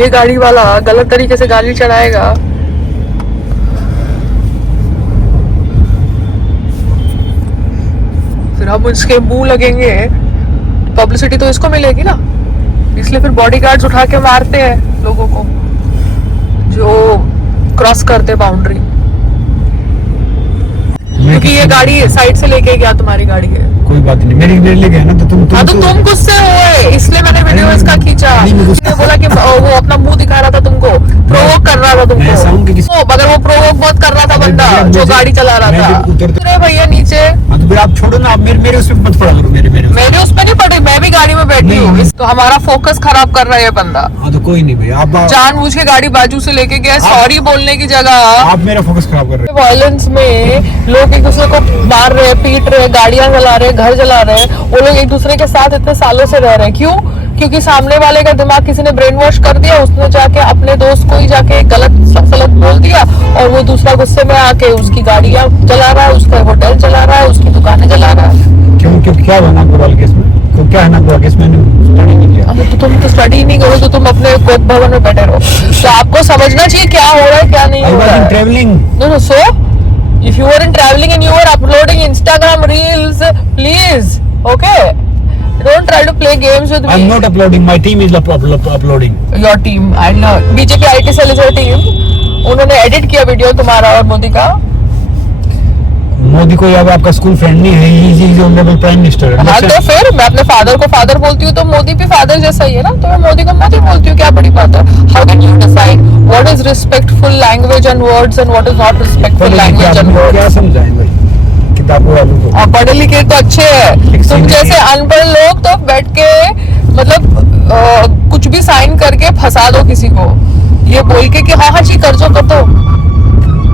ये गाड़ी वाला गलत तरीके से गाड़ी चढ़ाएगा। फिर हम इसके मुंह लगेंगे, पब्लिसिटी तो इसको मिलेगी ना, इसलिए फिर बॉडीगार्ड्स उठा के मारते हैं लोगों को जो क्रॉस करते बाउंड्री, क्योंकि ये गाड़ी साइड से लेके गया, तुम्हारी गाड़ी है। कोई बात नहीं, मेरे ले गया ना, तो तुम हाँ तो तुम गुस्से हुए, इसलिए मैंने वीडियो इसका खींचा। उसने बोला कि वो अपना मुंह दिखा रहा था तुमको, प्रोवोक कर रहा था तुमको, मगर वो प्रोवोक बहुत कर रहा था बंदा जो गाड़ी चला रहा था। अरे भैया नीचे, आप छोड़ो ना, आप मेरे उस पे मत पड़ा करो, मेरे उस पे नहीं पड़ी, मैं भी गाड़ी में बैठी हूँ, तो हमारा फोकस खराब कर रहा है ये बंदा। हाँ तो कोई नहीं भैया, आप जानबूझ के गाड़ी बाजू से लेके गया, सॉरी बोलने की जगह आप मेरा फोकस खराब कर रहे हैं। वायलेंस में लोग एक दूसरे को मार रहे, पीट रहे, गाड़ियां जला रहे, घर जला रहे, वो लोग एक दूसरे के साथ इतने सालों से रह रहे हैं। क्यों? क्योंकि सामने वाले का दिमाग किसी ने ब्रेन वॉश कर दिया, उसने जाके अपने दोस्त को ही जाके गलत सलत बोल दिया, और वो दूसरा गुस्से में आके उसकी गाड़ियां जला रहा है, उसका होटल जला रहा है, उसकी दुकानें जला रहा है। क्यों क्या है नागपुर केस में? तो क्या है नागपुर केस में? स्टडी नहीं किया। तो तुम तो स्टडी नहीं करो, तो तुम अपने कोर्ट भवन में बैठे रहो। तो आपको समझना चाहिए क्या हो रहा है क्या नहीं हो रहा है। Travelling. No, so if you were in traveling and you were uploading Instagram reels, please, okay, don't try to play games with me. I'm not uploading. My team is uploading. Your team and BJP IT cell is your team. उन्होंने edit किया video तुम्हारा और मोदी का। मोदी को अब आपका school friend नहीं है, he is honorable prime minister. हाँ तो फिर मैं अपने फादर को फादर बोलती हूँ, तो मोदी भी फादर जैसा ही है ना, तो मैं मोदी को मोदी बोलती हूँ, क्या बड़ी बात है। How can you decide what is respectful language and words and what is not respectful language and words? क्या समझाएं भाई किताबों वालों को? और पढ़े लिखे तो अच्छे हैं, तुम जैसे अनपढ़ लोग तो बैठ के मतलब कुछ भी साइन करके फंसा दो किसी को, ये बोल के कि हाँ हाँ जी कर दो,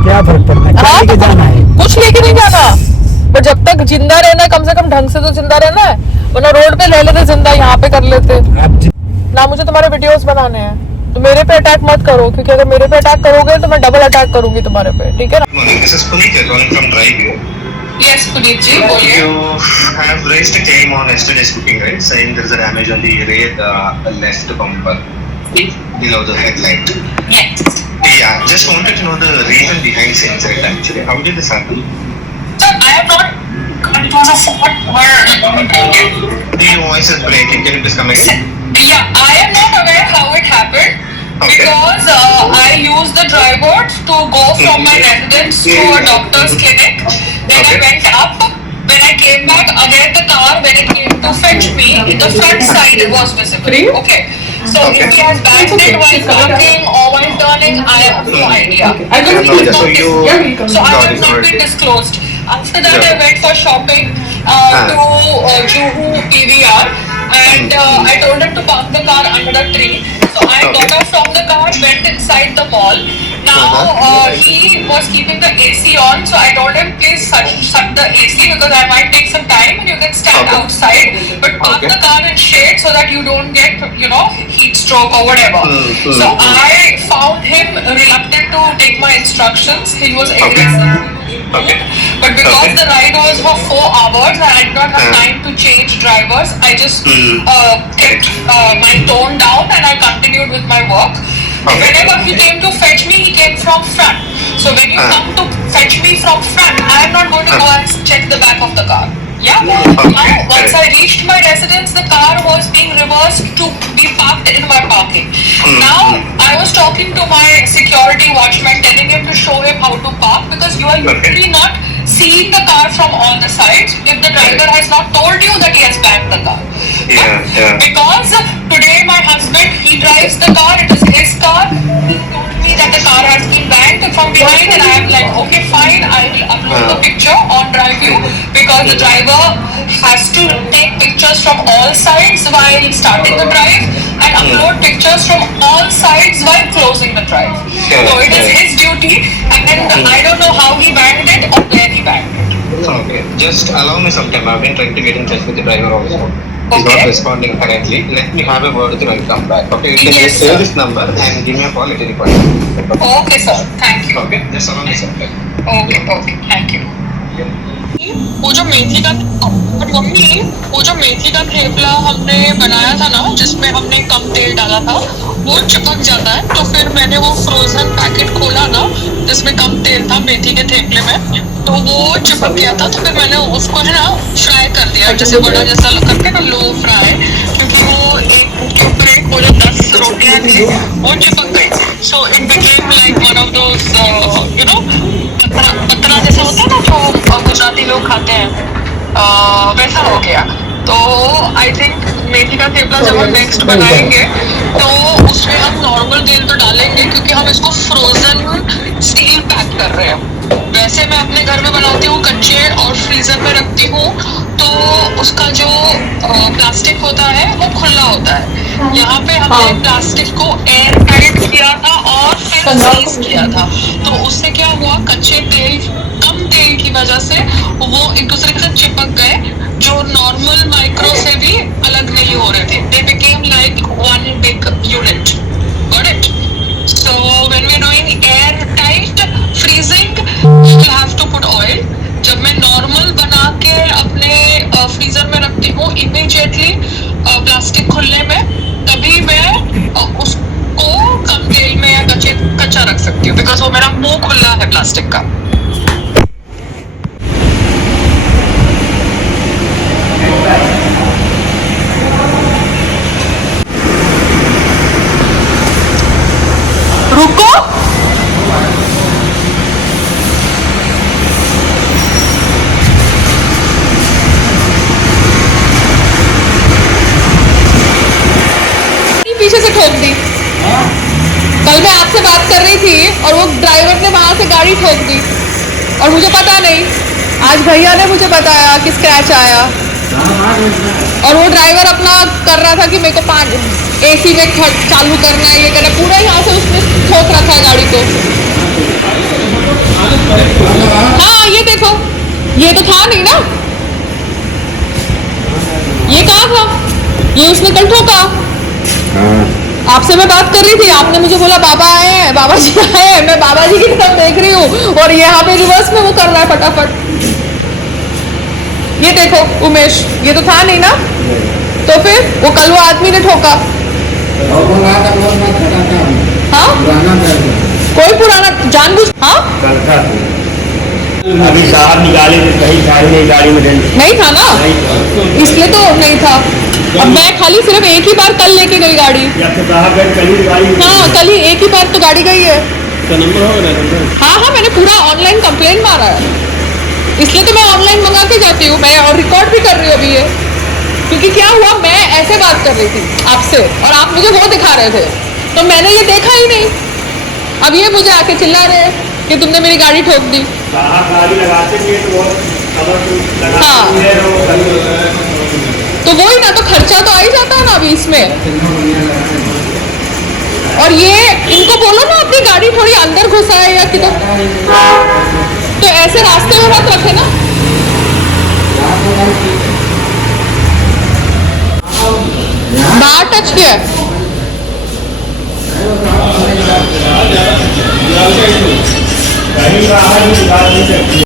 क्या फर्क पड़ता है? हाँ, लेके जाना है, कुछ लेके नहीं जाना, पर जब तक जिंदा रहना है कम से कम ढंग से तो जिंदा रहना है, वरना रोड पे ले लेते जिंदा, यहाँ पे कर लेते ना। मुझे तुम्हारे वीडियोस बनाने हैं, तो मेरे पे अटैक मत करो, क्योंकि अगर मेरे पे अटैक करोगे तो मैं डबल अटैक करूंगी तुम्हारे पे, ठीक है ना। Yes, Puneet ji, you have raised a claim on yesterday's booking, right? Saying there is a damage on the rear left bumper below the headlight. Yes. Yeah, just wanted to know the reason behind the incident actually. How did this happen? Sir, I have not. It was a fault where. The voice is breaking. Can you please come again? Yeah, I am not aware how it happened. Okay. Because I used the driver to go from my residence to a doctor's clinic. Then I went up. When I came back, again the car, when it came to fetch me, the front side was visible. Okay. So if he has backed it while parking or while turning, I have no idea. So I have not been disclosed. After that, I went for shopping to Juhu PVR, and I told him to park the car under a tree. So I got out from the car, went inside the mall. Now he was keeping the AC on, so I told him please shut the AC because I might take some time and you can stand outside, but park the car in shade so that you don't get heat stroke or whatever. So I found him reluctant to take my instructions. He was aggressive. But because the ride was for 4 hours, I did not have time to change drivers. I just kept my tone down and I continued with my work. Whenever he came to fetch me, he came from front. So when you come to fetch me from front, I am not going to go and check the back of the car. Yeah. Now, once I reached my residence, the car was being reversed to be parked in my parking. Now, I was talking to my security watchman, telling him to show him how to park because you are usually not seeing the car from all the sides if the driver has not told you that he has backed the car. Because today my husband, he drives the car, it is his car. He told me that the car has been banked from behind and I am like, okay fine, I will upload the picture on DriveView because the driver has to take pictures from all sides while starting the drive and upload pictures from all sides while closing the drive. So it is his duty, and then I don't know how he banked it or where he banked it. Okay, just allow me some time. I've been trying to get in touch with the driver also. He's not responding currently. Let me have a word with him and come back. Okay, you can just save this number and give me a call at any point. Okay, sir. Thank you. Okay, just allow me some time. Okay, thank you. वो जो मेथी का mummy वो जो मेथी का थेपला हमने बनाया था ना, जिसमें हमने कम तेल डाला था, वो चिपक जाता है। तो फिर मैंने वो फ्रोजन पैकेट खोला ना, जिसमें कम तेल था मेथी के थेपले में, तो वो चिपक गया था। तो फिर मैंने उसको है ना फ्राई कर दिया, जैसे बड़ा जैसा करते ना, लो फ्राई, क्योंकि वो एक के ऊपर एक वो जो 10 रोटियां थी वो चिपक गई। So it became like one of those you know पतरा जैसा होता है ना, जो गुजराती लोग खाते हैं, वैसा हो गया। तो आई थिंक मेथी का थेपला जब हम नेक्स्ट बनाएंगे तो उसमें हम नॉर्मल तेल तो डालेंगे, क्योंकि हम इसको फ्रोजन स्टील पैक कर रहे हैं। वैसे मैं अपने घर में बनाती हूँ कच्चे और फ्रीजर में रखती हूँ, तो उसका जो प्लास्टिक होता है वो खुला होता है। यहाँ पे हमने प्लास्टिक को एयर टाइट किया था और फिर फ्रीज किया था, तो उससे क्या हुआ, कच्चे तेल, कम तेल की वजह से वो एक दूसरे के साथ चिपक गए, जो नॉर्मल माइक्रो से भी अलग नहीं हो रहे थे। They became like one big unit. Got it? So when we're doing airtight freezing, you have to put oil. जब मैं नॉर्मल बना के अपने फ्रीजर में रखती हूँ इमीडिएटली प्लास्टिक खुलने में, तभी मैं उसको कम तेल में या कच्चा रख सकती हूँ, बिकॉज वो मेरा मुंह खुला है प्लास्टिक का। रुको, पीछे से ठोक दी। कल मैं आपसे बात कर रही थी और वो ड्राइवर ने वहां से गाड़ी ठोक दी और मुझे पता नहीं। आज भैया ने मुझे बताया कि स्क्रैच आया, और वो ड्राइवर अपना कर रहा था कि मेरे को AC में चालू करना है, ये करना, पूरा यहाँ से उसने ठोक रखा है गाड़ी को। हाँ ये देखो, ये तो था नहीं ना, ये कहाँ था, ये उसने कल ठोका। आपसे मैं बात कर रही थी, आपने मुझे बोला बाबा आए हैं, बाबा जी आए हैं, मैं बाबा जी की तरफ देख रही हूँ और यहाँ पे रिवर्स में वो कर रहा है फटाफट। ये देखो उमेश, ये तो था नहीं ना, तो फिर वो कल वो आदमी ने ठोका। हाँ कोई पुराना जानबूझ, हाँ अभी साहब निकाले थे, कहीं था ही नहीं गाड़ी में, नहीं था ना, इसलिए तो नहीं था। अब मैं खाली सिर्फ एक ही बार कल लेके गई गाड़ी। हाँ कल ही एक ही बार तो गाड़ी गई है। हाँ मैंने पूरा ऑनलाइन कंप्लेंट मारा है, इसलिए तो मैं ऑनलाइन मंगा के जाती हूँ, मैं और रिकॉर्ड भी कर रही हूँ अभी ये। क्योंकि क्या हुआ, मैं ऐसे बात कर रही थी आपसे और आप मुझे वो दिखा रहे थे, तो मैंने ये देखा ही नहीं। अब ये मुझे आके चिल्ला रहे हैं कि तुमने मेरी गाड़ी ठोक दी। हाँ तो वही ना, तो खर्चा तो आ ही जाता है ना अभी इसमें। और ये इनको बोलो ना अपनी गाड़ी थोड़ी अंदर घुसाए या किधर, तो ऐसे रास्ते में मत रखे ना। बाहर टच किया है।